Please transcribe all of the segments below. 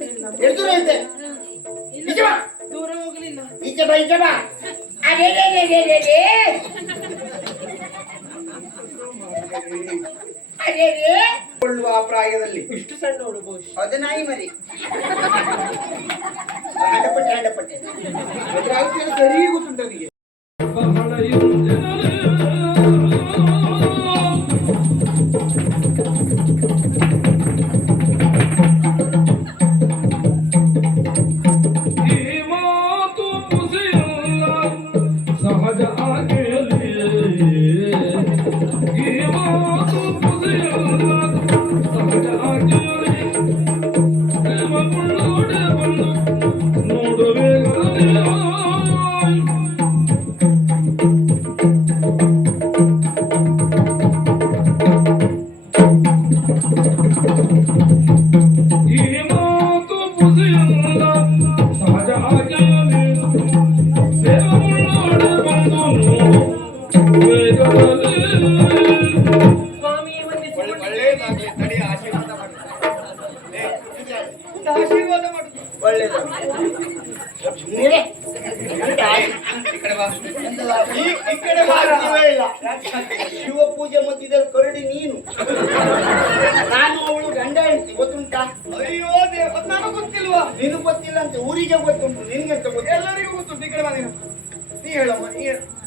ಎಷ್ಟು ದೂರ ಐತೆ ಈಚೆ ಬಾ ದೂರ ಹೋಗ್ಲಿಲ್ಲ ಈಚೆ ಬಾ ಈಚೆ ಬಾ ಅದೇ ರೇ ರೇ ರೇ ರೇ ರೇ ಅದೇ ರೇ ಕೊಳ್ಳುವ ಪ್ರಾಯದಲ್ಲಿ ಇಷ್ಟು ಸಣ್ಣ ಹುಡುಗ ಬಹುಶಃ. ಅದು ನಾಯಿ ಮರಿ ಹಂಡಪಟ್ಟೆ ಹಂಡಪಟ್ಟೆ ಅದ್ರ ಆಯ್ತು ಸರಿ ಗೊತ್ತುಂಟು ಅವನಿಗೆ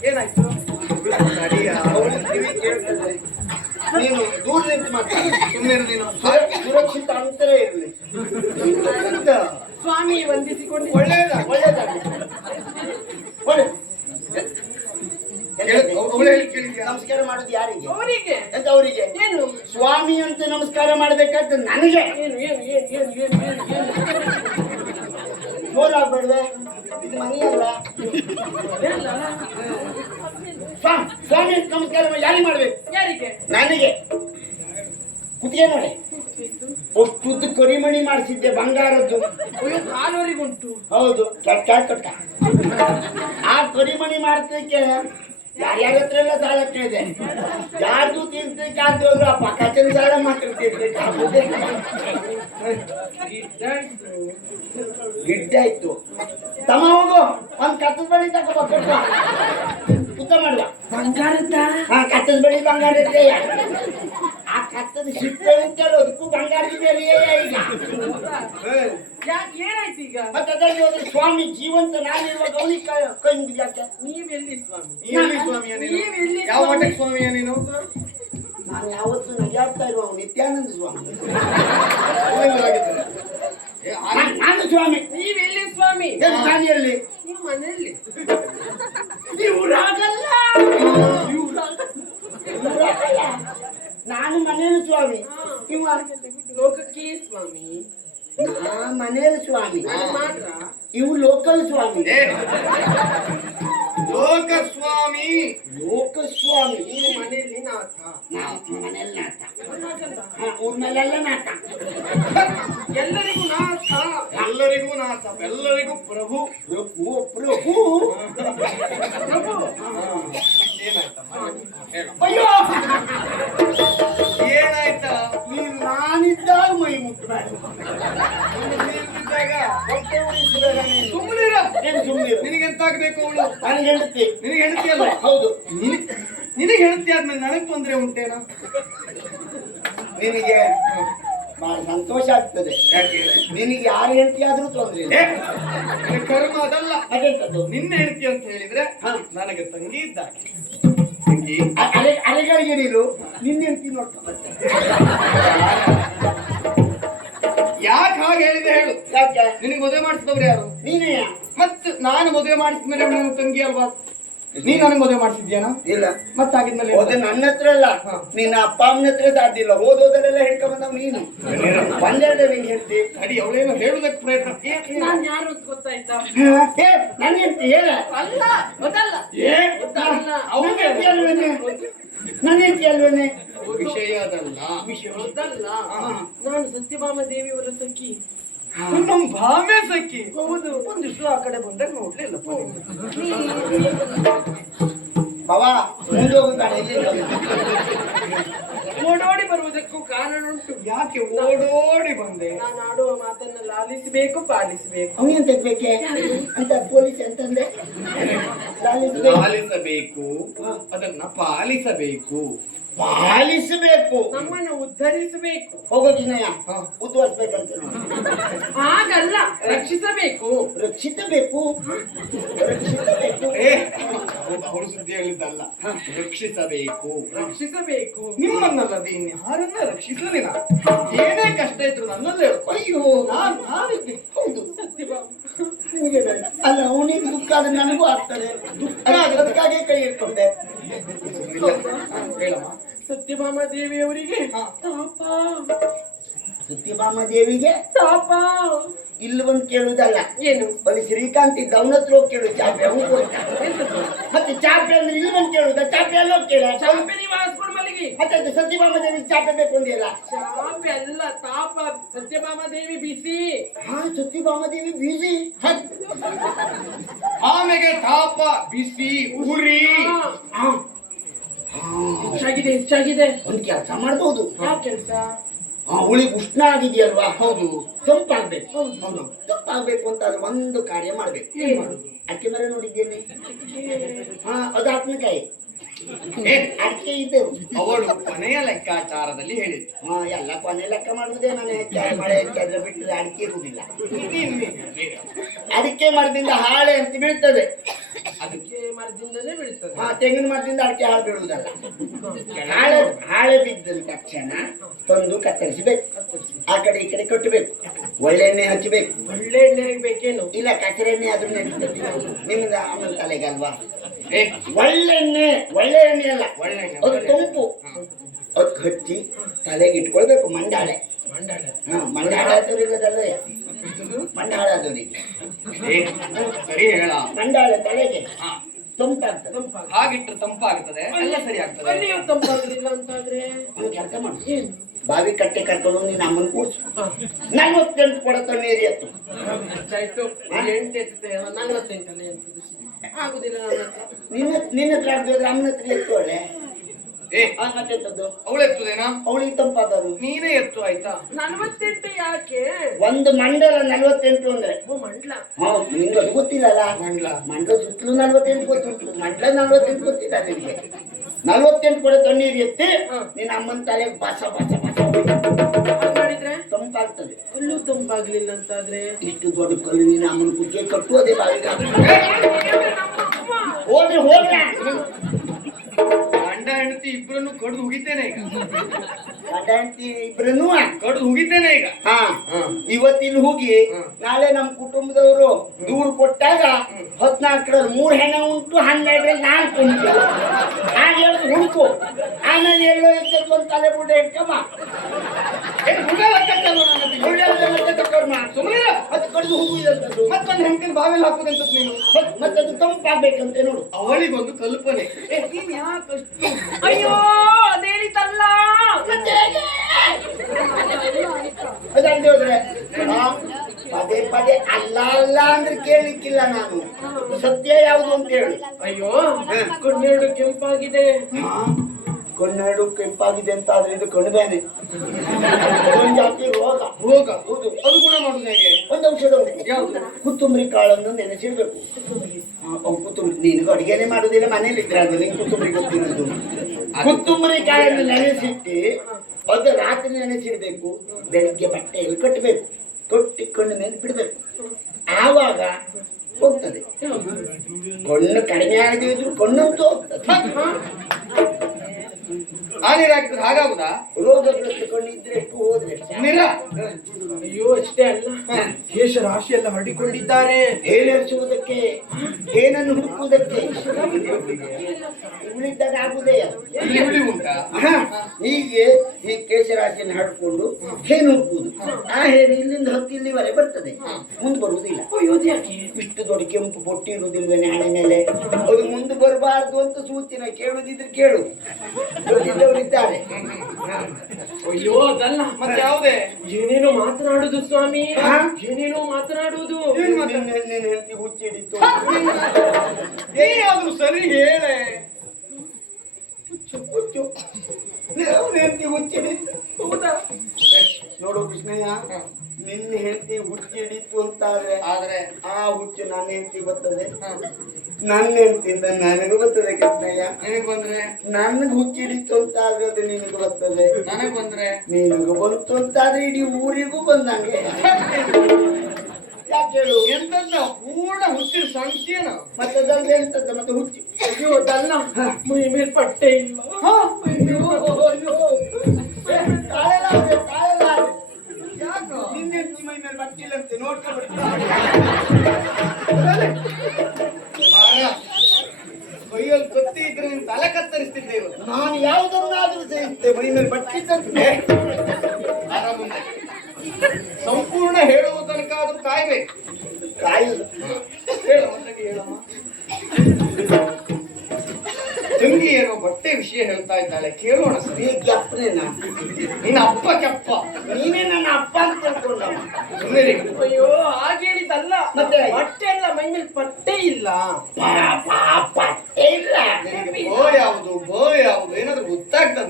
ಏನಾಯ್ತು? ನೀನು ದೂರ ನಿಂತು ಮಾಡ್ತೀನಿ ಸುಮ್ನೆ ಇರು ನೀನು. ಸುರಕ್ಷಿತ ಅಂತರ ಇರಲಿ? ಸ್ವಾಮಿ ವಂದಿಸಿಕೊಂಡು ಒಳ್ಳೇದ? ಒಳ್ಳೇದಾಗ್ಲಿ. ಒಳ್ಳೆ. ಹೇಳು, ಅವ್ಳು- ಅವ್ಳು ಹೇಳಿ ಕೇಳಿದ್ಯಾ? ನಮಸ್ಕಾರ ಮಾಡೋದು ಯಾರಿಗೆ? ಅವರಿಗೆ. ಅವರಿಗೆ? ಏನು? ಸ್ವಾಮಿ ಅಂತ ನಮಸ್ಕಾರ ಮಾಡ್ಬೇಕಾದ್ರೆ ನನಗೆ. ಹೌದು ಕೆಟ್ಟ ಕಟ್ಕ ಆ ಕರಿಮಣಿ ಮಾಡ್ಲಿಕ್ಕೆ ಯಾರ್ಯಾರ ಹತ್ರ ಎಲ್ಲ ಸಾಲ ಕೇಳಿದೆ ಯಾರ್ದು ತೀರ್ಸ್ಲಿಕ್ಕೆ ಆಗ್ದು ಅಂದ್ರೆ ಆ ಪಕ್ಕಚನ ಸಾಲ ಮಾತ್ರ ತೀರ್ಸ್ಲಿಕ್ಕೆ ಆಗುದೇ ಗಿಡ್ಡ ಇತ್ತು ತಮ್ಮ ಹೋಗು ಒಂದ್ ಕತ್ತದ ಬಳಿ ತಗೋಬ ಕೊಟ್ಟು ಉತ್ತ ಮಾಡುವ ಬಂಗಾರದ ಹಾ ಕತ್ತದ ಬಳಿ ಬಂಗಾರ ಕತ್ತದ ಅದಕ್ಕೂ ಬಂಗಾರದ ಬೆಲೆಯೇ ಈಗ ಯಾಕೆ ಏನಾಯ್ತು ಈಗ? ಮತ್ತೆ ಅದರಲ್ಲಿ ಸ್ವಾಮಿ ಜೀವಂತ ನಾನಿರುವಾಗ ಅವನಿಗೆ ಕೈ ಕೈ ಮುಗಿದು ಯಾಕೆ? ನೀವೆಲ್ಲಿ ಸ್ವಾಮಿ? ಎಲ್ಲಿ ಸ್ವಾಮಿಯ ನೀನು ನೀವ್ ಯಾವ ಸ್ವಾಮಿ? ಮಠಕ್ಕೆ ಸ್ವಾಮಿಯ ನೀನು ನಾನು ಯಾವತ್ತೂ ನಗಾಡ್ತಾ ಇರುವ ನಿತ್ಯಾನಂದ ಸ್ವಾಮಿ. ಏ, ಆ- ನಾನ್- ನಾನು ಸ್ವಾಮಿ. ನೀವೆಲ್ಲಿ ಸ್ವಾಮಿ? ಏನು ದಾನಿಯಲ್ಲಿ ನಿಮ್ಮ ಮನೆಯಲ್ಲಿ. ಇವ್ರಾಗಲ್ಲ. ಇವ್ರಾಗಲ್ಲ. ನಾನು ಮನೇಲಿ ಸ್ವಾಮಿ. ಇವ ಲೋಕಕ್ಕೆ ಸ್ವಾಮಿ. ನಾ ಮನೆಯಲ್ಲಿ ಸ್ವಾಮಿ. ಇವು ಲೋಕಲ್ ಸ್ವಾಮಿ. ಲೋಕ ಸ್ವಾಮಿ. ಲೋಕ ಸ್ವಾಮಿ. ನೀವು ಮನೆಯಲ್ಲಿ ನಾಥ ನಾವು ಮನೆಯಲ್ಲಿ ನಾಥ ಊರ್ನಲ್ಲೆಲ್ಲ ನಾಟ ಎಲ್ಲರಿಗೂ ನಾಥ ಎಲ್ಲರಿಗೂ ನಾಥ ಎಲ್ಲರಿಗೂ ಪ್ರಭು. ಪ್ರಭು ಪ್ರಭು. ಪ್ರಭು. ಏನಾಯ್ತಮ್ಮ? ಹೇಳು. ಅಯ್ಯೋ! ನಾನಿದ್ದಾಗ ಮೈ ಮುಟ್ಟಬೇಡ ಹೊಟ್ಟೆ ಉರಿಸಿದಾಗ ನೀನು ಸುಮ್ಮನಿರ ಏನು ನಿನಗೆ ನಿನಗೆಂತಾಗ್ಬೇಕು ಅವಳು? ನನಗೆ ಹೆಂಡತಿ. ನಿನಗೆ ಹೆಂಡತಿ ಅಲ್ಲ ಹೌದು. ನಿನ- ನಿನಗೆ ಹೆಂಡತಿ ಆದ್ಮೇಲೆ ನನಗೆ ತೊಂದ್ರೆ ಉಂಟೇನಾ? ನಿನಗೆ ಬಹಳ ಸಂತೋಷ ಆಗ್ತದೆ. ಯಾಕೆ? ನಿನಗೆ ಯಾರು ಹೆಂಡತಿ ಆದ್ರೂ ತೊಂದ್ರೆ ಇಲ್ಲ. ಕರ್ಮ ಅದಲ್ಲ. ಅದೆಂತದ್ದು? ನಿನ್ನ ಹೆಂಡತಿ ಅಂತ ಹೇಳಿದ್ರೆ ಹಾ. ನನಗೆ ತಂಗಿ ಇದ್ದಾಗೆ ತಂಗಿ ಅ- ಅರೆ ಅರೆಗಳಿಗೆ ನೀನು ನಿನ್ನ ನೋಡ್ಕೊ ಬರ್ತಾರೆ ಯಾಕೆ ಹಾಗೆ ಹೇಳಿದೆ ಹೇಳು? ಯಾಕೆ? ನಿನಗೆ ಮದುವೆ ಮಾಡಿಸಿದವ್ರು ಯಾರು? ನೀನೇ ಮತ್ತೆ ನಾನು ಮದುವೆ ಮಾಡಿಸಿದ ಮೇಲೆ ನನ್ನ ತಂಗಿ ಅಲ್ವಾ? ನೀ ನನಗೆ ಮದುವೆ ಮಾಡಿಸಿದ್ಯಾನ ಇಲ್ಲ. ಮತ್ತಾಗಿದ್ಮೇಲೆ ಹೋದ ನನ್ನ ಹತ್ರ ಅಲ್ಲ. ಹಾ. ನಿನ್ನ ಅಪ್ಪ ಅಮ್ಮನ ಹತ್ರ ಸಾಧ್ಯಲ್ಲ ಓದೋದಲ್ಲೆಲ್ಲ ಹೋದೋದಲ್ಲೆಲ್ಲ ಹಿಡ್ಕೊಂಡ್ ಬಂದವ್ ನೀನು ಒಂದೆರಡು ನಿಂಗೆ ಹೇಳ್ತಿ. ಅಡಿ ಅವಳೇನು ಹೇಳುದಕ್ಕೆ ಪ್ರಯತ್ನ? ನಾನ್ ಯಾರು ಅಂತ ಗೊತ್ತಾಯ್ತಾ? ಏ ನನ್ನ ಹೆಂಡತಿ ಹೇಳ. ಅಲ್ಲ ಗೊತ್ತಲ್ಲ. ಏ ಗೊತ್ತಲ್ಲ. ಅವನ ಹೆಂಡತಿ ಅಲ್ವೇನೆ? ನನ್ನ ಹೆಂಡತಿ ಅಲ್ವೇನೆ? ವಿಷಯ ಅದಲ್ಲ. ಗೊತ್ತಲ್ಲ. ನಾನು ಸತ್ಯಭಾಮ ದೇವಿಯವರ ಸಖಿ ನಮ್ಮ ಭಾಮೆ ಸಖಿ. ಹೌದು ಒಂದಿಷ್ಟು ಆ ಕಡೆ ಬಂದಾಗ ನೋಡ್ಲಿಲ್ಲ ಬಾವಾ ಓಡೋಡಿ ಬರುವುದಕ್ಕೂ ಕಾರಣ ಉಂಟು. ಯಾಕೆ ಓಡೋಡಿ ಬಂದೆ? ನಾನು ಆಡುವ ಮಾತನ್ನ ಲಾಲಿಸಬೇಕು ಪಾಲಿಸಬೇಕು. ಅವನೇನ್ ಬೇಕೆ ಅಂತ ಪೊಲೀಸ್ ಅಂತಂದೆ ಲಾಲಿಸಬೇಕು. ಪಾಲಿಸಬೇಕು ಅದನ್ನ ಪಾಲಿಸಬೇಕು. ಪಾಲಿಸಬೇಕು. ನಮ್ಮನ್ನು ಉದ್ಧರಿಸಬೇಕು. ಹೋಗೋದಿನಯ್ಯ. ಉದ್ಧರಿಸ್ಬೇಕಂತ ನೋಡಿ. ಹಾಗಲ್ಲ ರಕ್ಷಿಸಬೇಕು. ರಕ್ಷಿಸಬೇಕು. ರಕ್ಷಿಸಬೇಕು. ಏ. ಅವಳು ಸುದ್ದಿ ಹೇಳಿದ್ದಲ್ಲ. ರಕ್ಷಿಸಬೇಕು. ರಕ್ಷಿಸಬೇಕು. ನಿಮ್ಮನ್ನಲ್ಲದೆ ಇನ್ಯಾರನ್ನ ರಕ್ಷಿಸಲಿಲ್ಲ ಏನೇ ಕಷ್ಟ ಇದ್ರು ನನ್ನಲ್ಲಿ ಅಯ್ಯೋ. ನಾನು ನಾನಿದ್ದೆ ಹೌದು. ಅಲ್ಲ ಅವನಿಗೆ ದುಃಖ ಆದ್ರೆ ನನಗೂ ಆಗ್ತದೆ. ದುಃಖ ಅದಕ್ಕಾಗಿ ಕೈ ಇಟ್ಕೊಂಡೆ ಹೇಳಮ್ಮ. ಸತ್ಯಭಾಮ ದೇವಿಯವರಿಗೆ ತಾಪ. ಸತ್ಯಭಾಮ ದೇವಿಗೆ ತಾಪ. ಇಲ್ಲಿ ಬಂದು ಕೇಳುವುದಲ್ಲ. ಏನು? ಬರೀ ಶ್ರೀಕಾಂತ್ ಇದ್ದ ಅವನ ಹತ್ರ ಹೋಗಿ ಕೇಳು ಚಾಪೆ ಅವನು? ಮತ್ತೆ ಚಾಪೆ ಅಂದ್ರೆ ಇಲ್ಲಿ ಬಂದು ಕೇಳುದ ಚಾಪೆ ಎಲ್ಲ ಹೋಗಿ ಕೇಳ. ಚಾಪೆ ನೀವು ಹಾಸ್ಕೊಂಡು ಮಲಗಿ. ಮತ್ತೆ ಅದು ಸತ್ಯಭಾಮ ದೇವಿ ಚಾಪೆ ಬೇಕು ಅಂದಿಲ್ಲ ಚಾಪೆ ಅಲ್ಲ ತಾಪ. ಸತ್ಯಭಾಮ ದೇವಿ ಬಿಸಿ. ಹಾ ಸತ್ಯಭಾಮ ದೇವಿ ಬಿಸಿ ಆಮೆಗೆ ತಾಪ ಬಿಸಿ ಉರಿ. ಹೆಚ್ಚಾಗಿದೆ ಹೆಚ್ಚಾಗಿದೆ ಒಂದು ಕೆಲಸ ಮಾಡಬಹುದು ಯಾವ ಕೆಲಸ? ಹುಳಿ ಉಷ್ಣ ಆಗಿದೆಯಲ್ವಾ ಹೌದು. ತಂಪಾಗ್ಬೇಕು. ಹೌದು. ತಂಪಾಗ್ಬೇಕು ಅಂತ ಆದ್ರೆ ಒಂದು ಕಾರ್ಯ ಮಾಡ್ಬೇಕು. ಏನ್ ಮಾಡುದು? ಅಡಿಕೆ ಮರ ನೋಡಿದ್ದೇನೆ. ಹಾ ಅದು ಏ, ಅಡಿಕೆ ಇದ್ದವು ಅವಳು ಕೊನೆಯ ಲೆಕ್ಕಾಚಾರದಲ್ಲಿ ಹೇಳಿದ್ರು ಹಾ ಎಲ್ಲ ಕೊನೆ ಲೆಕ್ಕ ಮಾಡುವುದೇ ನಾನು ಹೆಚ್ಚಾಗಿ ಮಳೆ ಹೆಚ್ಚಾದ್ರೆ ಬಿಟ್ಟರೆ ಅಡಿಕೆ ಇರುವುದಿಲ್ಲ. ಅಡಿಕೆ ಮರದಿಂದ ಹಾಳೆ ಅಂತ ಬೀಳ್ತದೆ. ಅದಕ್ಕೆ ಮರದಿಂದಲೇ ಬೀಳ್ತದೆ. ಹಾ ತೆಂಗಿನ ಮರದಿಂದ ಅಡಿಕೆ ಹಾಳು ಬೀಳುವುದಲ್ಲ. ಹಾಳೆ ಹಾಳೆ ಬಿದ್ದ ತಕ್ಷಣ ತಂದು ಕತ್ತರಿಸಬೇಕು. ಆ ಕಡೆ ಈ ಕಡೆ ಕಟ್ಟಬೇಕು. ಒಳ್ಳೆಣ್ಣೆ ಹಚ್ಚಬೇಕು. ಒಳ್ಳೆ ಎಣ್ಣೆ ಬೇಕೇನು ಇಲ್ಲ ಕಸರೆಣ್ಣೆ ಆದ್ರೂ ನಡೀತದೆ ನಿಮ್ದು ಆಮೇಲೆ ತಲೆಗಲ್ವಾ ಒಳ್ಳೆ ಒಳ್ಳೆಣ್ಣೆ ಒಳ್ಳೆ ಒಳ್ಳೆಣ್ಣೆ, ಅದು. ತಂಪು ಅದಕ್ಕೆ ಹಚ್ಚಿ ತಲೆಗೆ ಇಟ್ಕೊಳ್ಬೇಕು ಮಂಡಾಳೆ. ಮಂಡಾಳ. ಹಾ ಮಂಡಾಳ ಮಂಡಾಳ ಆದವರಿಗೆ ಸರಿ ಹೇಳ. ಮಂಡಾಳೆ ತಲೆಗೆ ತಂಪಾಗ್ತದೆ. ಹಾಗಿಟ್ರೆ ತಂಪಾಗ್ತದೆ. ಎಲ್ಲ ಸರಿ ಆಗ್ತದೆ. ತಂಪಾಗುದಿಲ್ಲ ಅಂತಾದ್ರೆ? ಕೆಲಸ ಮಾಡು. ಬಾವಿ ಕಟ್ಟೆ ಕರ್ಕೊಂಡು ನೀನು ಅಮ್ಮನ ಕೂರ್ಸು ಹಾ. ನಲ್ವತ್ತೆಂಟು ಕೊಡತ್ತ ನೀರು ಎತ್ತು. ಆಗುದಿಲ್ಲ ನಿನ್ನ ನಿನ್ನ ಹತ್ರ ಆಗ್ಬೇಕು ಅಮ್ಮನ ಹತ್ರ ಎತ್ತು ಒಳ್ಳೆ ಏ. ಆ, ಮತ್ತೆಂತದ್ದು ಅವಳು ಎತ್ತುದೇನಾ? ಅವಳಿಗೆ ತಂಪಾದದು ನೀನೇ ಎತ್ತು ಆಯ್ತಾ? ನಲ್ವತ್ತೆಂಟು ಯಾಕೆ? ಒಂದು ಮಂಡಲ ನಲ್ವತ್ತೆಂಟು ಅಂದ್ರೆ. ಓ ಮಂಡ್ಲ. ಹೌದು ನಿಂಗೆ ಅದು ಗೊತ್ತಿಲ್ಲಲ್ಲ? ಮಂಡ್ಲ. ಮಂಡ್ಲ ಸುತ್ತಲೂ ನಲ್ವತ್ತೆಂಟು ಗೊತ್ತುಂಟು. ಮಂಡ್ಲ ನಲ್ವತ್ತೆಂಟು ಗೊತ್ತಿಲ್ಲ ನಿನಗೆ ನಲ್ವತ್ತೆಂಟು ಕೂಡ ತಣ್ಣೀರು ಎತ್ತಿ. ನಿನ್ನ ಅಮ್ಮನ ತಲೆಗೆ ಬಸ ಬಸ ಬಸ ಮಾಡಿದ್ರೆ? ತಂಪಾಗ್ತದೆ. ಅಲ್ಲೂ ತಂಪಾಗ್ಲಿಲ್ಲ ಅಂತಾದ್ರೆ? ಇಷ್ಟು ದೊಡ್ಡ ಕಲ್ಲು ನಿನ್ನ ಅಮ್ಮನ ಕುಕ್ಕೆ ಕಟ್ಟುವುದಿಲ್ಲ ಹೋದ್ರೆ ಹೋಗ್ರ ಗಂಡ ಹೆಂಡತಿ ಇಬ್ಬರನ್ನು ಕಡ್ದು ಈಗ. ಗಂಡ ಹೆಂಡತಿ ಕಡ್ದು ಈಗ. ಹಾ. ಇವತ್ತಿಲ್ಲಿ ಹೋಗಿ ನಾಳೆ ನಮ್ಮ ಕುಟುಂಬದವರು ದೂರು ಕೊಟ್ಟಾಗ ಹದಿನಾಲ್ಕರಲ್ಲಿ ಮೂರು ಹೆಣ ಉಂಟು ಹನ್ನೆರಡರಲ್ಲಿ ನಾಲ್ಕು ಉಂಟು. ಹಾಗೆ ಹೇಳಿದ್ರೆ ಹುಡುಕು. ಆಮೇಲೆ ಎಲ್ಲೋ ಎಂತ ಒಂದು ತಲೆ ಬುಡ್ಡೆ ಇಟ್ಕಮ್ಮ. ಸುಮ್ಮನೆ ಅದು ಕಡಿದು ಹೋಗುವುದಂತದ್ದು? ಮತ್ತೊಂದು ಹೆಂಡತಿನ ಬಾವಿಯಲ್ಲಿ ಹಾಕುದಂತ ನೀನು? ಮತ್ತೆ ಅದು ತಂಪಾಗ್ಬೇಕಂತೆ ನೋಡು. ಅವಳಿಗೊಂದು ಕಲ್ಪನೆ. ನೀನ್ ಯಾಕಷ್ಟು ಅಯ್ಯೋ ಅದೇನಿತಲ್ಲ ಮತ್ತೆ ಹೇಳಿದ್ರೆ ಪದೇ ಪದೇ ಅಲ್ಲ ಅಲ್ಲ ಅಂದ್ರೆ ಕೇಳಿಕ್ಕಿಲ್ಲ ನಾನು. ಸತ್ಯ ಯಾವುದು ಅಂತ ಹೇಳು. ಅಯ್ಯೋ ಕಣ್ಣೆರಡು ಕೆಂಪಾಗಿದೆ. ಕಣ್ಣೆರಡು ಕೆಂಪಾಗಿದೆ ಅಂತ ಆದ್ರೆ ಇದು ಕಣ್ಬೇನೆ ಒಂದು ಜಾತಿ ರೋಗ. ರೋಗ ಹೌದು. ಅದು ಗುಣ ಮಾಡುದು ಹೇಗೆ? ಒಂದು ಔಷಧ ಯಾವುದು? ಕೊತ್ತಂಬರಿ ಕಾಳನ್ನು ನೆನೆಸಿಡ್ಬೇಕು. ಕೊತ್ತಂಬರಿ. ನೀನು ಅಡಿಗೆನೆ ಮಾಡುದಿಲ್ಲ ಮನೇಲಿ ಇದ್ರೆ ಅದು ನಿನ್ ಕೊತ್ತಂಬರಿ ಗೊತ್ತಿರೋದು ಕೊತ್ತಂಬರಿ ಕಾಳನ್ನು ನೆನೆಸಿಟ್ಟು ಅದು ರಾತ್ರಿ ನೆನೆಸಿಡ್ಬೇಕು. ಬೆಳಿಗ್ಗೆ ಬಟ್ಟೆಯಲ್ಲಿ ಕಟ್ಟಬೇಕು ಕಟ್ಟಿ ಕಣ್ಣು ಮೇಲೆ ಬಿಡಬೇಕು. ಆವಾಗ ಹೋಗ್ತದೆ. ಕಣ್ಣು ಕಡಿಮೆ ಆಗದೆ ಇದ್ರು ಕಣ್ಣಂತೂ ಹೋಗ್ತದೆ. ಆ ನೀರು ಹಾಕಿದ್ರೆ ಹಾಗಾಗುದಾ? ರೋಗ ಹೋದ್ರೆ? ನೀರ. ಅಯ್ಯೋ ಅಷ್ಟೇ ಅಲ್ಲ. ದೇಶ ರಾಶಿ ಎಲ್ಲ ಹರಡಿಕೊಂಡಿದ್ದಾರೆ ಹೇಳರಿಸುವುದಕ್ಕೆ ಏನನ್ನು ಹುಡುಕುವುದಕ್ಕೆ. ಉಳಿದಾಗ ಆಗುದೇ ಇಲ್ಲಿ ಹುಳಿ ಉಂಟಾ? ಹೀಗೆ ಈ ಕೇಶರಾಶಿಯನ್ನು ಹಾಡಿಕೊಂಡು ಹೇನು ಹುಡುಕುವುದು. ಆ ಹೇಳಿ ಇಲ್ಲಿಂದ ಹತ್ತು ಇಲ್ಲಿವರೆ ಬರ್ತದೆ. ಮುಂದೆ ಬರುವುದಿಲ್ಲ. ಇಷ್ಟು ದೊಡ್ಡ ಕೆಂಪು ಬೊಟ್ಟಿ ಇರುವುದಿಲ್ವೇನೆ ಹಣೆ ಮೇಲೆ ಅದು ಮುಂದೆ ಬರಬಾರ್ದು ಅಂತ ಸೂಚನೆ ಕೇಳುದಿದ್ರೆ ಕೇಳು. ಗೊತ್ತಿದ್ದವರಿದ್ದಾರೆ ಅಯ್ಯೋ ಅದಲ್ಲ ಮತ್ತೆ ಯಾವುದೇ? ಏನೇನು ಮಾತನಾಡುದು ಸ್ವಾಮಿ. ಏನೇನು ಮಾತನಾಡುವುದು ನಿನ್ನ ಹೆಂಡತಿ ಹುಚ್ಚಿಡಿತು? ನೀ ಆದ್ರೂ ಸರಿ ಹೇಳೆ. ಹುಚ್ಚು ಅವನ ಹೆಂಡತಿ ಹುಚ್ಚಿಡಿತ್ತು ಹೌದಾ? ನೋಡು ಕೃಷ್ಣಯ್ಯ. ನಿನ್ನ ಹೆಂಡತಿ ಹುಚ್ಚಿ ಹಿಡಿತು ಅಂತಾದ್ರೆ ಆದ್ರೆ? ಆ ಹುಚ್ಚು ನನ್ನ ಹೆಂಡತಿ ಬರ್ತದೆ. ನನ್ನ ಹೆಂಡತಿಯಿಂದ ನನಗೂ ಬರ್ತದೆ ಕೃಷ್ಣಯ್ಯ. ನಿನಗ್ ಬಂದ್ರೆ? ನನ್ಗೆ ಅಂತ ಅಂತಾದ್ರೆ ಅದು ನಿನಗ ಬರ್ತದೆ. ನನಗ್ ಬಂದ್ರೆ? ನಿನಗೂ ಬಂತು ಅಂತಾದ್ರೆ ಇಡೀ ಊರಿಗೂ ಬಂದಂಗೆ. ಯಾಕೆ ಹೇಳು? ಎಂತದ್ನ ಪೂರ್ಣ ಹುಚ್ಚಿನ ಸಂಖ್ಯೆನ ಮತ್ತೆ ಎಂತದ್ದು ಮತ್ತೆ ಹುಚ್ಚಿ. ಅಯ್ಯೋ ಅದಲ್ಲ ಮೈ ಮೇಲೆ ಪಟ್ಟೆ ಇಲ್ಲ ಕೈಯಲ್ಲಿ ಕತ್ತಿ ಇದ್ರೆ ನಿನ್ ತಲೆ ಕತ್ತರಿಸ್ತಿದ್ದೆ ಇವತ್ತು ನಾನು ಯಾವುದನ್ನಾದ್ರೂ ಸಹಿಸ್ತೇ ಮೈ ಮೇಲೆ ಬಟ್ಟಿದ್ದಂತೆ. ಸಂಪೂರ್ಣ ಹೇಳುವ ತನಕ ಆದ್ರೂ ಕಾಯ್ಬೇಕು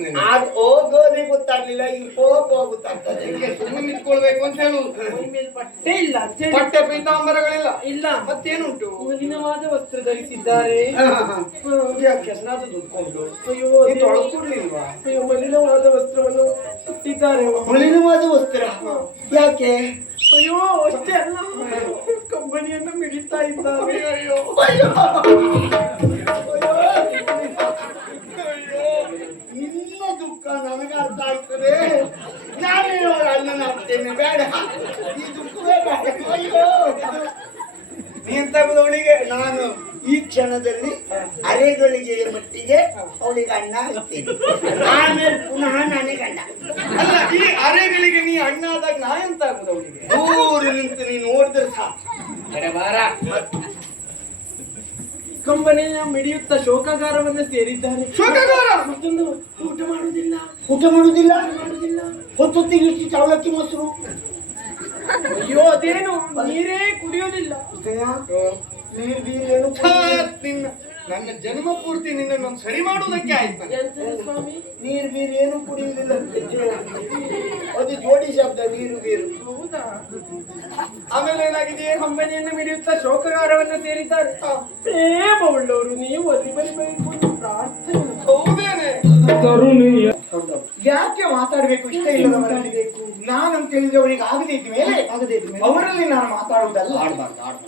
ನಿನಗೆ ಅದು ಹೋಗೋದೇ ಗೊತ್ತಾಗ್ಲಿಲ್ಲ ಈಗ ಹೋಗೋ ಗೊತ್ತಾಗ್ತದೆ ನಿನಗೆ ಸುಮ್ಮನೆ ನಿಂತ್ಕೊಳ್ಬೇಕು ಅಂತ ಹೇಳು ಮೇಲೆ ಪಟ್ಟೆ ಇಲ್ಲ ಅಂತ ಹೇಳಿ. ಪಟ್ಟೆ ಪೀತಾಂಬರಗಳಿಲ್ಲ ಇಲ್ಲ. ಮತ್ತೇನುಂಟು? ಮಲಿನವಾದ ವಸ್ತ್ರ ಧರಿಸಿದ್ದಾರೆ. ಹಾ, ಹಾ, ಹಾ. ಯಾಕೆ ಕೆಸನಾದ ದುಡ್ಕೊಂಡು ಅಯ್ಯೋ ನೀ ದೇವ- ತೊಳೆದ್ಕೊಡ್ಲಿಲ್ವಾ ಅಯ್ಯೋ ಮಲಿನವಾದ ವಸ್ತ್ರವನ್ನು ಕಟ್ಟಿದ್ದಾರೆ. ಮಲಿನವಾದ ವಸ್ತ್ರ? ಯಾಕೆ? ಅಯ್ಯೋ ಅಷ್ಟೇ ಅಲ್ಲ. ಕಂಬನಿಯನ್ನು ಮಿಡಿತಾ ಇದ್ದಾರೆ. ಅಯ್ಯೋ. ದುಃಖ ನನಗೆ ಅರ್ಥ ಆಗ್ತದೆ ನಾನೇನು ಅವಳ ಅಣ್ಣನ ಆಗ್ತೇನೆ ಬೇಡ. ಈ ದುಃಖವೇ ಬೇಡ. ಅಯ್ಯೋ. ನೀ ಎಂತ ಅವಳಿಗೆ? ನಾನು ಈ ಕ್ಷಣದಲ್ಲಿ ಅರೆಗಳಿಗೆ ಮಟ್ಟಿಗೆ ಅವಳಿಗೆ ಅಣ್ಣ ಆಗ್ತೇನೆ. ಆಮೇಲೆ ಪುನಃ ನಾನೇ ಗಂಡ. ಅಲ್ಲ ಈ ಅರೆಗಳಿಗೆ ನೀ ಅಣ್ಣ ಆದಾಗ ನಾ ಎಂತ ಆಗುದು ಅವಳಿಗೆ? ದೂರ ನಿಂತು ನೀನು ನೋಡಿದ್ರೆ ಸಾಕು. ಬಾರ. ಕಂಬನಿಯ ಮಿಡಿಯುತ್ತ ಶೋಕಾಗಾರವನ್ನು ಸೇರಿದ್ದಾರೆ. ಶೋಕಾಗಾರ? ಮತ್ತೊಂದು ಊಟ ಮಾಡುವುದಿಲ್ಲ. ಊಟ ಮಾಡುವುದಿಲ್ಲ? ಮಾಡುವುದಿಲ್ಲ. ಹೊತ್ತೊತ್ತಿಗೆ ಇಷ್ಟು ಅವಲಕ್ಕಿ ಮೊಸರು? ಅಯ್ಯೋ ಅದೇನು? ನೀರೇ ಕುಡಿಯೋದಿಲ್ಲ. ನೀರ್ ಬೀರೇನು ನಿನ್ನ. ನನ್ನ ಜನ್ಮ ಪೂರ್ತಿ ನಿನ್ನನ್ನು ಸರಿ ಮಾಡುವುದಕ್ಕೆ ಆಯ್ತು ನೀರ್ ಎಂತದು ಸ್ವಾಮಿ? ನೀರು ಬೀರು ಏನು ಕುಡಿಯುವುದಿಲ್ಲ. ಅದು ಜೋಡಿ ಶಬ್ದ ನೀರು ಬೀರು ಆಮೇಲೆ ಏನಾಗಿದೆ? ಹಂಬನಿಯನ್ನು ಮಿಡಿಯುತ್ತ ಶೋಕಗಾರವನ್ನು ಸೇರಿದ್ದಾರೆ. ಪ್ರೇಮ ಉಳ್ಳವರು ನೀವು ಅಲ್ಲಿ ಬರಬೇಕು ಪ್ರಾರ್ಥನೆ. ಹೌದೇನೆ. ಯಾಕೆ ಮಾತಾಡ್ಬೇಕು? ಇಷ್ಟ ಇಲ್ಲದ ಮಾತಾಡಬೇಕು? ನಾನಂತ ಹೇಳಿದ್ರೆ ಅವರಿಗೆ ಆಗದೇ ಇದ್ದ ಮೇಲೆ ಆಗದೇ ಇದ್ದ ಅವರಲ್ಲಿ ನಾನು ಮಾತಾಡುವುದಲ್ಲ. ಆಡ್ಬಾರ್ದು ಆಡಬಾರ್ದು.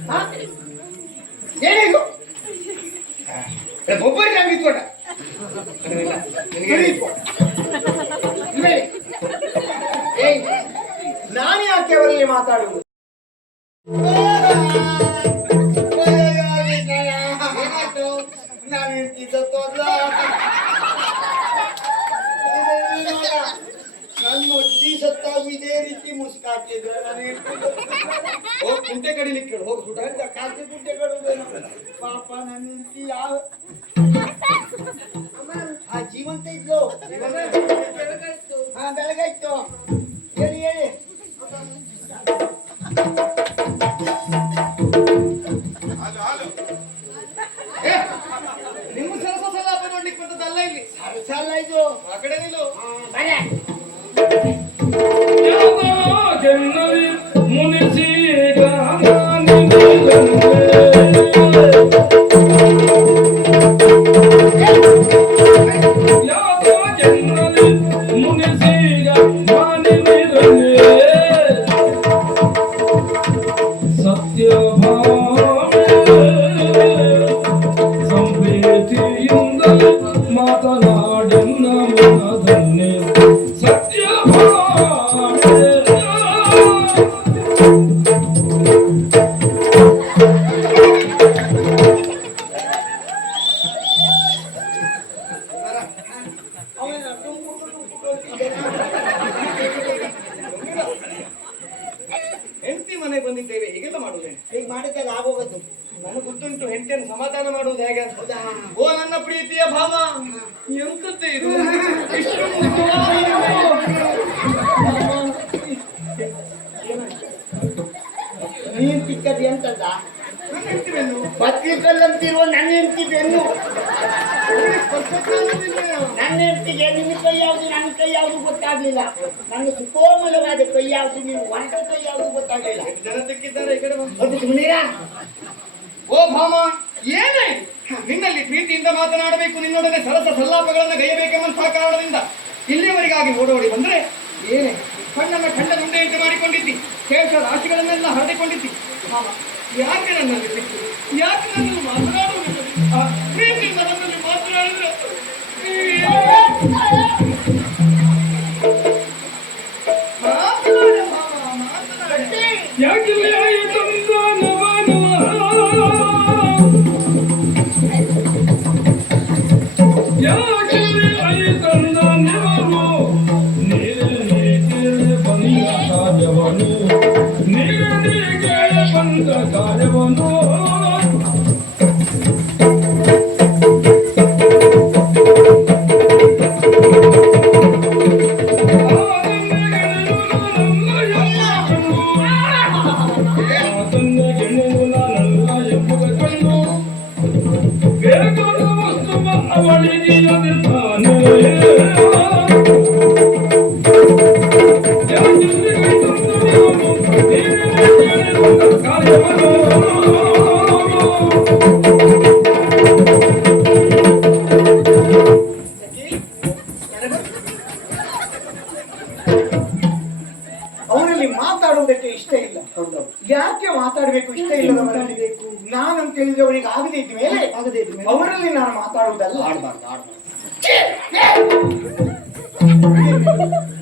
ನಿಮ್ಮ ಸರಸ ಸಲಾಪ ನೋಡ್ಲಿಕ್ಕೆ ಬಂದದ್ದಲ್ಲ ಇಲ್ಲಿ? ಸರಸಲ್ಲ ಇದು. ಆ ಕಡೆ ನಿಲ್ಲು. ನಿನ್ನಲ್ಲಿ ಪ್ರೀತಿಯಿಂದ ಮಾತನಾಡಬೇಕು, ನಿನ್ನೊಡನೆ ಸರಸ ಸಲ್ಲಾಪಗಳನ್ನು ಗೈಯಬೇಕೆಂಬಂತಹ ಕಾರಣದಿಂದ ಇಲ್ಲಿಯವರೆಗಾಗಿ ಓಡೋಡಿ ಬಂದ್ರೆ ಏನೇ ಕಣ್ಣನ್ನು ಖಂಡ ದುಂಡೆಯಂತೆ ಮಾಡಿಕೊಂಡಿದ್ದಿ ಕೇಶ ರಾಶಿಗಳನ್ನೆಲ್ಲ ಹರಡಿಕೊಂಡಿದ್ದಿ ಯಾಕೆ ನನ್ನಲ್ಲಿ ಯಾಕೆ ನನ್ನನ್ನು ಮಾತನಾಡುವುದಿಲ್ಲ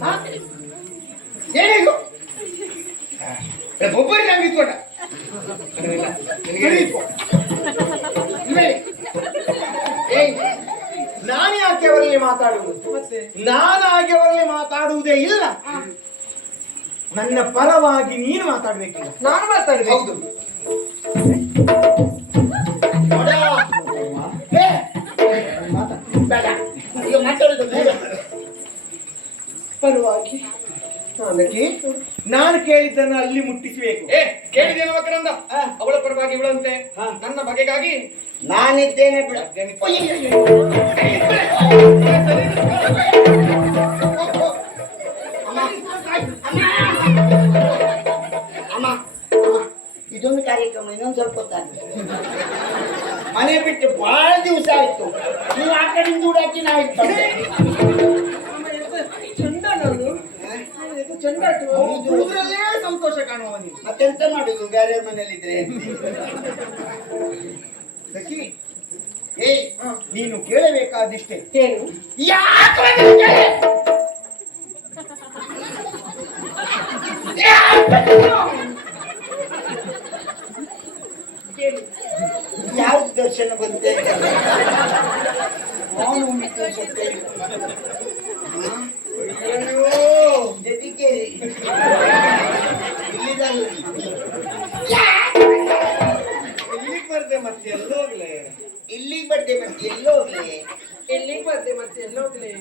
ಹಾ? ಏನಿದು ಒಬ್ಬರಿಗೆ ಹಂಗಿತ್ಕೊಟ ತಿಳಿಯಿತು. ಇಲ್ವೇ? ಏಯ್, ನಾನು ಯಾಕೆ ಅವರಲ್ಲಿ ಮಾತಾಡುವುದು ಮತ್ತೆ ಹಾಗೆ ಅವರಲ್ಲಿ ಮಾತಾಡುವುದೇ ಇಲ್ಲ ನನ್ನ ಪರವಾಗಿ ನೀನು ಮಾತಾಡ್ಬೇಕಿಲ್ಲ ನಾನು ಮಾತಾಡಿದೆ ಹೌದು ಕಾರ್ಯಕ್ರಮ ಇನ್ನೊಂದು ಸ್ವಲ್ಪ ಹೊತ್ತಾಗ್ತದೆ ಮನೆ ಬಿಟ್ಟು ಬಹಳ ದಿವಸ ಆಯ್ತು. ನೀವು ಆ ಕಡೆಯಿಂದ ದೂಡಾಕಿ ನಾ ಇರ್ತೇವೆ ಚಂದ ನಾನು ಇದು ಚಂದ ಹುಡುಗರಲ್ಲೇ ಸಂತೋಷ ಕಾಣುವ ನೀನು ಮತ್ತೆಂತ ಮಾಡುದು? ಬೇರೆ ಮನೇಲಿದ್ರೆ ಸಖಿ ಏ ನೀನು ಕೇಳಬೇಕಾದಿಷ್ಟೇ. ಯಾಕೆ? ಕೇಳಿ ಯಾವ ದರ್ಶನ ಬಂತೆ ಅವನು ಅನ್ಸುತ್ತೆ ಜೊತೆಗೆ ಇಲ್ಲಿದಲ್ಲ ಇಲ್ಲಿಗೆ ಬರ್ದೆ ಮತ್ತೆ ಎಲ್ಲೋಗ್ಲೆ ಇಲ್ಲಿಗೆ ಬರ್ದೆ ಮತ್ತೆ ಎಲ್ಲೋ ಹೋಗ್ಲಿ ಎಲ್ಲಿಗೆ ಬಂದೆ ಮತ್ತೆ ಎಲ್ಲೋಗ್ಲಿ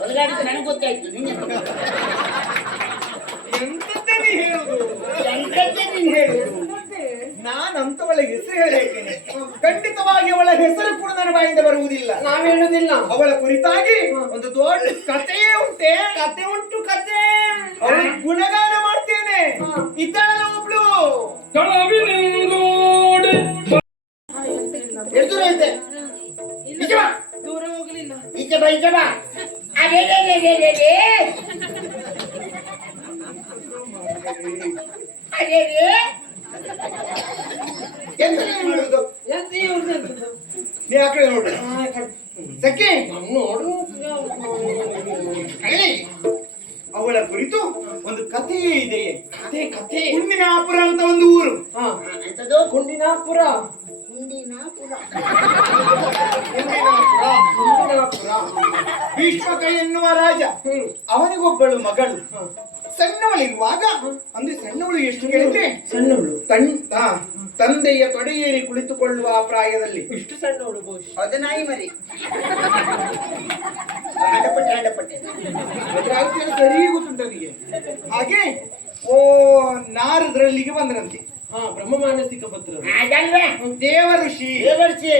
ಒಳಗಾಡಿದ್ದು ನನಗೆ ಗೊತ್ತಾಯ್ತು ನಿಂಗೆ ಎಂತದ್ದೇ ನೀ ಹೇಳುದು? ಎಂತದ್ದೇ ನೀನ್ ಹೇಳುದು? ನಾನಂತ ಅವಳ ಹೆಸರು ಹೇಳಿದ್ದೇನೆ ಖಂಡಿತವಾಗಿ ಅವಳ ಹೆಸರು ಕೂಡ ನನ್ನ ಬಾಯಿಂದ ಬರುವುದಿಲ್ಲ. ನಾವು ಹೇಳುದಿಲ್ಲ. ಅವಳ ಕುರಿತಾಗಿ ಒಂದು ದೊಡ್ಡ ಕತೆ ಉಂಟೆ. ಕತೆ ಉಂಟು ಕತೆ ಅವಳ ಗುಣಗಾನ ಮಾಡ್ತೇನೆ. ಇದ್ದಾಳಲ್ಲ ಒಬ್ಳು? ಎಷ್ಟು ದೂರ ಐತೆ ಈಚೆ ಬಾ ಈಚೆ ಬಾ. ಅದೇ. ಅದೇ ಎಂತ ಮಾಡುದು ಎಂತ ಇವ್ರ್ದು ಎಂತದು? ನೀ ಆ ಕಡೆ ನೋಡು. ಸಖಿ ನೋಡು. ಅವಳ ಕುರಿತು ಒಂದು ಕಥೆ ಇದೆ. ಕಥೆ ಕಥೆ. ಕುಂಡಿನಾಪುರ ಅಂತ ಒಂದು ಊರು. ಹಾ. ಎಂತದು ಕುಂಡಿನಾಪುರ ಭೀಷ್ಮಕ ಎನ್ನುವ ರಾಜ ಹ್ಮ್. ಅವನಿಗೊಬ್ಬಳು ಮಗಳು. ಸಣ್ಣವಳಿರುವಾಗ ಅಂದ್ರೆ ಸಣ್ಣವಳು ಎಷ್ಟು ಹೇಳಿದ್ರೆ? ಸಣ್ಣವಳು. ತನ್ ಆ, ತಂದೆಯ ತೊಡೆಯೇರಿ ಕುಳಿತುಕೊಳ್ಳುವ ಆ ಪ್ರಾಯದಲ್ಲಿ. ಇಷ್ಟು ಸಣ್ಣವಳು ಅದು ನಾಯಿ ಮರಿ. ಆಡಪಟ್ಟೆ ಸರಿ ಗೊತ್ತುಂಟು ಅವನಿಗೆ ಹಾಗೆ ಓ ನಾರದ್ರಲ್ಲಿಗೆ ಬಂದ್ರಂತೆ. ಹಾ ಬ್ರಹ್ಮ ಮಾನಸಿಕ ಪತ್ರ ದೇವ ಋಷಿ. ದೇವರ್ಷಿ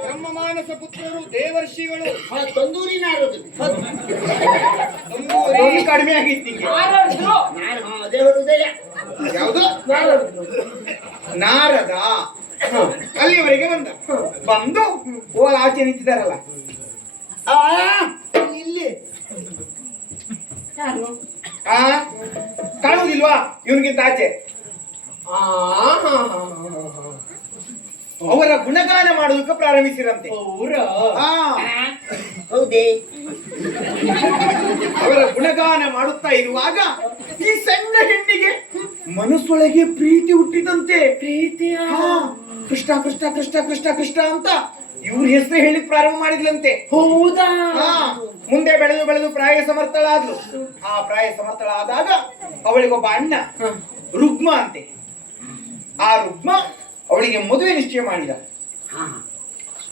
ಬ್ರಹ್ಮ ಮಾನಸ ಪುತ್ರರು ದೇವರ್ಷಿಗಳು ತಂದೂರಿ ತಂದೂರಿನ ಆರೋದು ಕಡಿಮೆ ಆಗಿತ್ತು ದೇವರ ಹೃದಯ. ಯಾವುದು? ನಾರದ. ಅಲ್ಲಿವರೆಗೆ ಬಂದ. ಬಂದು ಓ ಆಚೆ ನಿಂತಿದ್ದಾರಲ್ಲ. ಆ, ಇಲ್ಲಿ. ಯಾರು? ಆ? ಕಾಣುವುದಿಲ್ವಾ ಇವನಿಗಿಂತ ಆಚೆ. ಆ ಅವರ ಗುಣಗಾನ ಮಾಡುವುದಕ್ಕೆ ಪ್ರಾರಂಭಿಸಿರಂತೆ. ಅವರ ಹೌದೇ. ಗುಣಗಾನ ಮಾಡುತ್ತಾ ಇರುವಾಗ ಈ ಸಣ್ಣ ಹೆಣ್ಣಿಗೆ ಮನಸ್ಸೊಳಗೆ ಪ್ರೀತಿ ಹುಟ್ಟಿದಂತೆ. ಪ್ರೀತಿ ಕೃಷ್ಣ ಕೃಷ್ಣ ಕೃಷ್ಣ ಕೃಷ್ಣ ಕೃಷ್ಣ ಅಂತ ಇವ್ರ ಹೆಸರು ಹೇಳಿ ಪ್ರಾರಂಭ ಮಾಡಿದ್ಲಂತೆ. ಹೌದಾ? ಮುಂದೆ ಬೆಳೆದು ಬೆಳೆದು ಪ್ರಾಯ ಸಮರ್ಥಳಾದ್ಲು. ಆ ಪ್ರಾಯ ಸಮರ್ಥಳಾದಾಗ ಅವಳಿಗೊಬ್ಬ ಅಣ್ಣ ರುಗ್ಮ ಅಂತೆ. ಆ ರುಗ್ಮ ಅವಳಿಗೆ ಮದುವೆ ನಿಶ್ಚಯ ಮಾಡಿದ.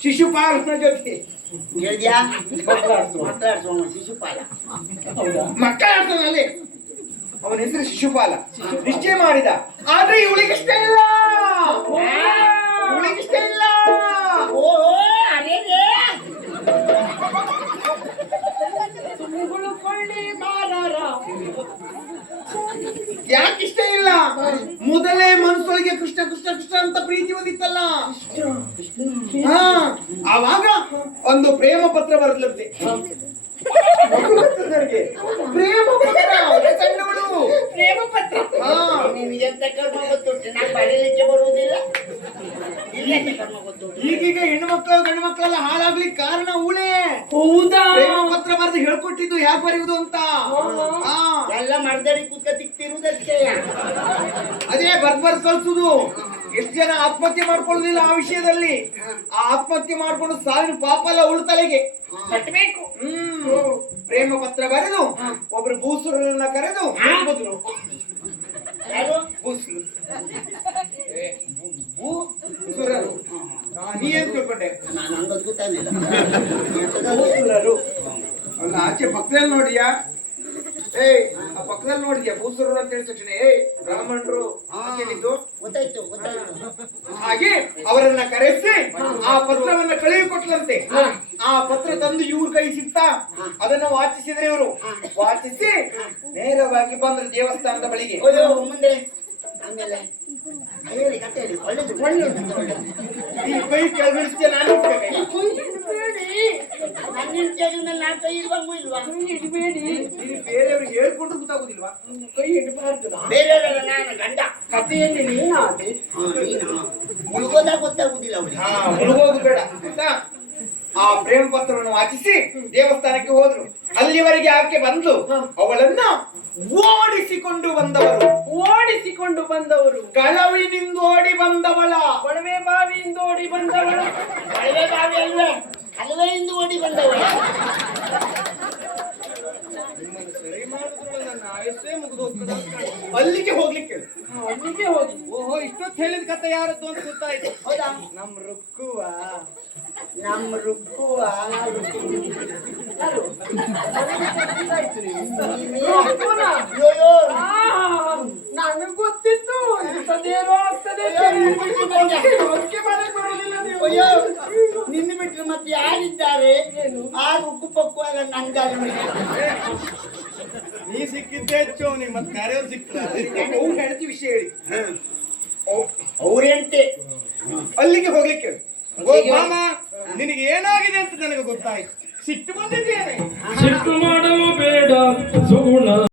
ಶಿಶುಪಾಲನ ಜೊತೆ. ಶಿಶುಪಾಲ. ಹೌದಾ? ಮಕ್ಕಳಾಡ್ತಾನಲ್ಲಿ ಅವನ ಹೆಸರು ಶಿಶುಪಾಲ. ನಿಶ್ಚಯ ಮಾಡಿದ. ಆದ್ರೆ ಇವಳಿಗೆ ಇಷ್ಟ ಇಲ್ಲ. ಇವಳಿಗೆ ಇಷ್ಟ ಇಲ್ಲ. ಓ ಯಾಕೆ ಇಷ್ಟ ಇಲ್ಲ? ಮೊದಲೇ ಮನಸ್ಸೊಳಗೆ ಕೃಷ್ಣ ಕೃಷ್ಣ ಕೃಷ್ಣ ಅಂತ ಪ್ರೀತಿ ಬಂದಿತ್ತಲ್ಲ ಆವಾಗ ಒಂದು ಪ್ರೇಮ ಪತ್ರ ಮಗುವತ್ತನರಿಗೆ. ಪ್ರೇಮ ಸಣ್ಣವಳು ಪ್ರೇಮ ಪತ್ರ. ನೀವು ಎಂತ ಕರ್ಮ ಗೊತ್ತುಂಟು? ನಾನು ಬರೀಲಿಕ್ಕೆ ಬರುವುದಿಲ್ಲ. ಇಲ್ಲಕ್ಕೆ ಕರ್ಮ ಗೊತ್ತುಂಟು? ಈಗೀಗ ಹೆಣ್ಣು ಮಕ್ಕಳು ಗಂಡು ಮಕ್ಕಳೆಲ್ಲ ಹಾಳಾಗ್ಲಿಕ್ಕೆ ಕಾರಣ ಅವಳೇ ಹೌದಾ? ಪ್ರೇಮ ಪತ್ರ ಬರೆದು ಹೇಳ್ಕೊಟ್ಟಿದ್ದು ಯಾಕೆ ಬರೆಯುವುದು ಅಂತ? ಹಾ. ಎಲ್ಲ ಮರ್ದಡಿ ಕೂತ್ಕ ತಿಕ್ತಿರುವುದಕ್ಕೆ ಅದೇ ಬರ್ದ್ ಬರ್ದ್ ಕಳ್ಸುದು ಎಷ್ಟು ಜನ ಆತ್ಮಹತ್ಯೆ ಮಾಡ್ಕೊಳ್ಳುದಿಲ್ಲ ಆ ವಿಷಯದಲ್ಲಿ? ಆ ಆತ್ಮಹತ್ಯೆ ಮಾಡ್ಕೊಂಡು ಸಾವಿನ ಪಾಪ ಎಲ್ಲ ಉಳಿತಲೆಗೆ ತಲೆಗೆ. ಕಟ್ಟಬೇಕು ಹ್ಮ್. ಪ್ರೇಮ ಪತ್ರ ಬರೆದು ಒಬ್ರು ಭೂಸುರನ್ನ ಕರೆದು ಬದಲು ಯಾರು? ಭೂಸುರು ಭೂ ಸುರರು ಹಾ, ನೀ ಏನ್ ತಿಳ್ಕೊಂಡೆ? ನಾನು ಹಂಗದ್ ಗೊತ್ತಾಗಿಲ್ಲ ಭೂಸುರರು ಅಲ್ಲ ಆಚೆ ಪಕ್ಕದಲ್ಲಿ ನೋಡಿಯಾ? ಏಯ್ ಆ ಪಕ್ಕದಲ್ಲಿ ನೋಡಿದ್ಯಾ? ಭೂಸುರರು ಅಂತ ಹೇಳಿದ ತಕ್ಷಣ ಏ ಬ್ರಾಹ್ಮಣರು ಗೊತ್ತಾಯ್ತು ಗೊತ್ತಾಯ್ತು. ಹಾಗೆ ಅವರನ್ನ ಕರೆಸಿ ಆ ಪತ್ರವನ್ನ ಕಳುಹಿಕೊಟ್ಲಂತೆ ಆ ಪತ್ರ ತಂದು ಇವ್ರ ಕೈ ಸಿಗ್ತಾ ಅದನ್ನ ವಾಚಿಸಿದ್ರೆ ಇವರು? ವಾಚಿಸಿ ನೇರವಾಗಿ ಬಂದ್ರು ದೇವಸ್ಥಾನದ ಬಳಿಗೆ. ಮುಂದೆ. ಆಮೇಲೆ ಹೇಳಿ ಕತೆ ಹೇಳಿ ಒಳ್ಳೇದು ಒಳ್ಳೇದು ಈ ಕೈ ಕೆಳಗಿಳಿಸ್ತೀಯ ನಾನು ಇಟ್ಬೇಕಾ? ನನ್ನ ಹೆಂಡತಿ ಮೇಲೆ ನಾನ್ ಕೈ ಇಲ್ವಂಗೂ ಇಲ್ವಾ? ಇಡಬೇಡಿ ಇದು ಬೇರೆಯವ್ರಿಗೆ ಹೇಳ್ಕೊಂಡ್ರು ಗೊತ್ತಾಗುದಿಲ್ವಾ? ಕೈ ಇಡಬಾರ್ದು ಬೇರೆಯವರೆಲ್ಲ ನಾನು ಗಂಡ. ಕಥೆಯಲ್ಲಿ ನೀನಾದೆ ಹಾ, ನೀನು. ಮುಳುಗೋದಾಗ ಗೊತ್ತಾಗುದಿಲ್ಲ ಅವಳಿಗೆ. ಹಾ ಮುಳುಗೋದು ಬೇಡ. ಆಯ್ತಾ ಆ ಪ್ರೇಮ ಪತ್ರವನ್ನು ವಾಚಿಸಿ ದೇವಸ್ಥಾನಕ್ಕೆ ಹೋದ್ರು. ಅಲ್ಲಿವರೆಗೆ ಆಕೆ ಬಂದು ಅವಳನ್ನ ಓಡಿಸಿಕೊಂಡು ಬಂದವರು. ಓಡಿಸಿಕೊಂಡು ಬಂದವರು. ಕಳವಿನಿಂದ ಓಡಿ ಬಂದವಳ. ಕೊಳವೆ ಬಾವಿಯಿಂದ ಓಡಿ ಬಂದವಳು. ಕೊಳವೆ ಬಾವಿ ಅಲ್ವೇ? ಕಲವೆಯಿಂದ ಓಡಿ ಬಂದವಳ. ಅಲ್ಲಿಗೆ ಹೋಗ್ಲಿಕ್ಕೆ ಅಲ್ಲಿಗೆ ಹೋಗಿ. ಓಹೋ ಇಷ್ಟೊತ್ತು ಹೇಳಿದ ಕತೆ ಯಾರದ್ದು ಅಂತ ಗೊತ್ತಾಯ್ತು. ಹೌದಾ? ನಮ್ ರುಕ್ಕುವ ನಮ್ಮ ರುಕ್ಕುವ ಯಾರು?